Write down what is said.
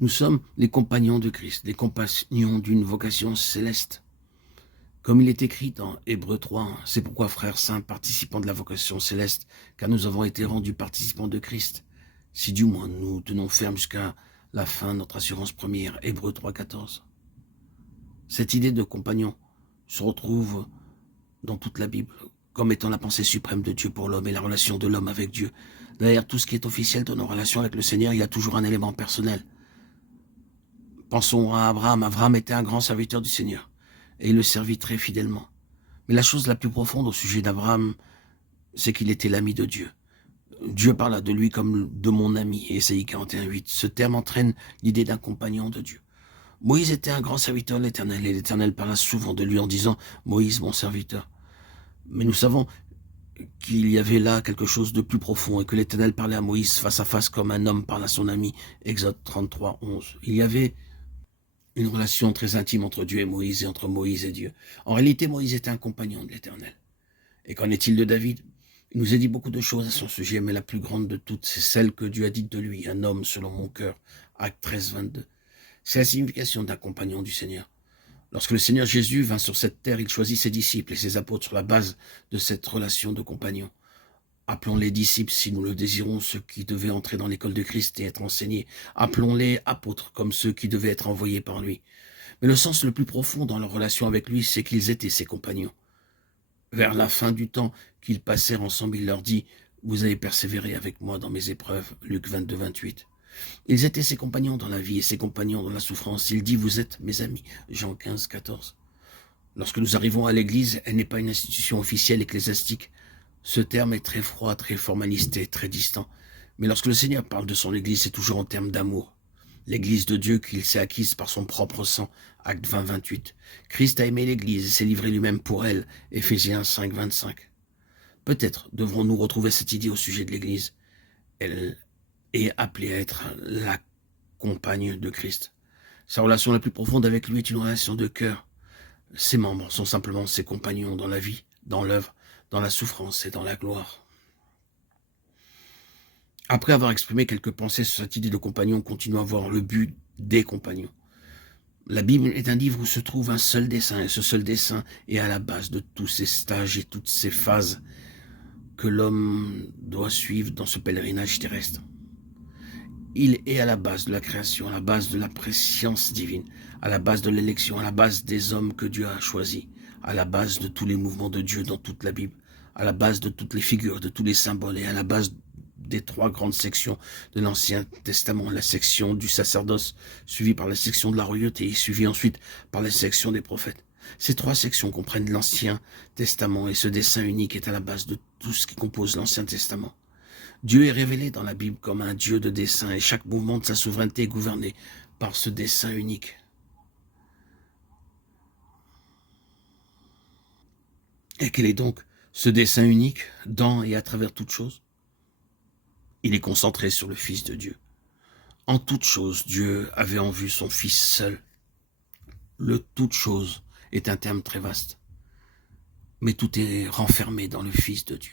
Nous sommes les compagnons de Christ, les compagnons d'une vocation céleste. Comme il est écrit dans Hébreux 3, c'est pourquoi, frères saints, participants de la vocation céleste, car nous avons été rendus participants de Christ, si du moins nous tenons ferme jusqu'à la fin de notre assurance première, Hébreux 3, 14. Cette idée de compagnon se retrouve dans toute la Bible, comme étant la pensée suprême de Dieu pour l'homme et la relation de l'homme avec Dieu. Derrière tout ce qui est officiel de nos relations avec le Seigneur, il y a toujours un élément personnel. Pensons à Abraham. Abraham était un grand serviteur du Seigneur, et il le servit très fidèlement. Mais la chose la plus profonde au sujet d'Abraham, c'est qu'il était l'ami de Dieu. Dieu parla de lui comme de mon ami, Ésaïe 41:8. Ce terme entraîne l'idée d'un compagnon de Dieu. Moïse était un grand serviteur de l'Éternel, et l'Éternel parla souvent de lui en disant « Moïse, mon serviteur ». Mais nous savons qu'il y avait là quelque chose de plus profond et que l'Éternel parlait à Moïse face à face comme un homme parle à son ami, Exode 33:11. Il y avait une relation très intime entre Dieu et Moïse et entre Moïse et Dieu. En réalité, Moïse était un compagnon de l'Éternel. Et qu'en est-il de David? Il nous a dit beaucoup de choses à son sujet, mais la plus grande de toutes, c'est celle que Dieu a dite de lui, un homme selon mon cœur, Actes 13:22. C'est la signification d'un compagnon du Seigneur. Lorsque le Seigneur Jésus vint sur cette terre, il choisit ses disciples et ses apôtres sur la base de cette relation de compagnon. Appelons-les disciples si nous le désirons, ceux qui devaient entrer dans l'école de Christ et être enseignés. Appelons-les apôtres comme ceux qui devaient être envoyés par lui. Mais le sens le plus profond dans leur relation avec lui, c'est qu'ils étaient ses compagnons. Vers la fin du temps qu'ils passèrent ensemble, il leur dit « Vous avez persévéré avec moi dans mes épreuves » Luc 22:28. Ils étaient ses compagnons dans la vie et ses compagnons dans la souffrance. Il dit « Vous êtes mes amis » Jean 15:14. Lorsque nous arrivons à l'église, elle n'est pas une institution officielle ecclésiastique. Ce terme est très froid, très formaliste et très distant. Mais lorsque le Seigneur parle de son église, c'est toujours en termes d'amour. L'église de Dieu qu'il s'est acquise par son propre sang, Acte 20:28. Christ a aimé l'église et s'est livré lui-même pour elle, Éphésiens 5:25. Peut-être devrons-nous retrouver cette idée au sujet de l'église. Elle est appelée à être la compagne de Christ. Sa relation la plus profonde avec lui est une relation de cœur. Ses membres sont simplement ses compagnons dans la vie, dans l'œuvre, dans la souffrance et dans la gloire. Après avoir exprimé quelques pensées sur cette idée de compagnon, continuons à voir le but des compagnons. La Bible est un livre où se trouve un seul dessein, et ce seul dessein est à la base de tous ces stages et toutes ces phases que l'homme doit suivre dans ce pèlerinage terrestre. Il est à la base de la création, à la base de la préscience divine, à la base de l'élection, à la base des hommes que Dieu a choisis, à la base de tous les mouvements de Dieu dans toute la Bible, à la base de toutes les figures, de tous les symboles et à la base des trois grandes sections de l'Ancien Testament, la section du sacerdoce, suivie par la section de la royauté, et suivie ensuite par la section des prophètes. Ces trois sections comprennent l'Ancien Testament et ce dessein unique est à la base de tout ce qui compose l'Ancien Testament. Dieu est révélé dans la Bible comme un Dieu de dessein et chaque mouvement de sa souveraineté est gouverné par ce dessein unique. Et quel est donc ce dessein unique dans et à travers toute chose? Il est concentré sur le Fils de Dieu. En toute chose, Dieu avait en vue son Fils seul. Le toute chose est un terme très vaste, mais tout est renfermé dans le Fils de Dieu.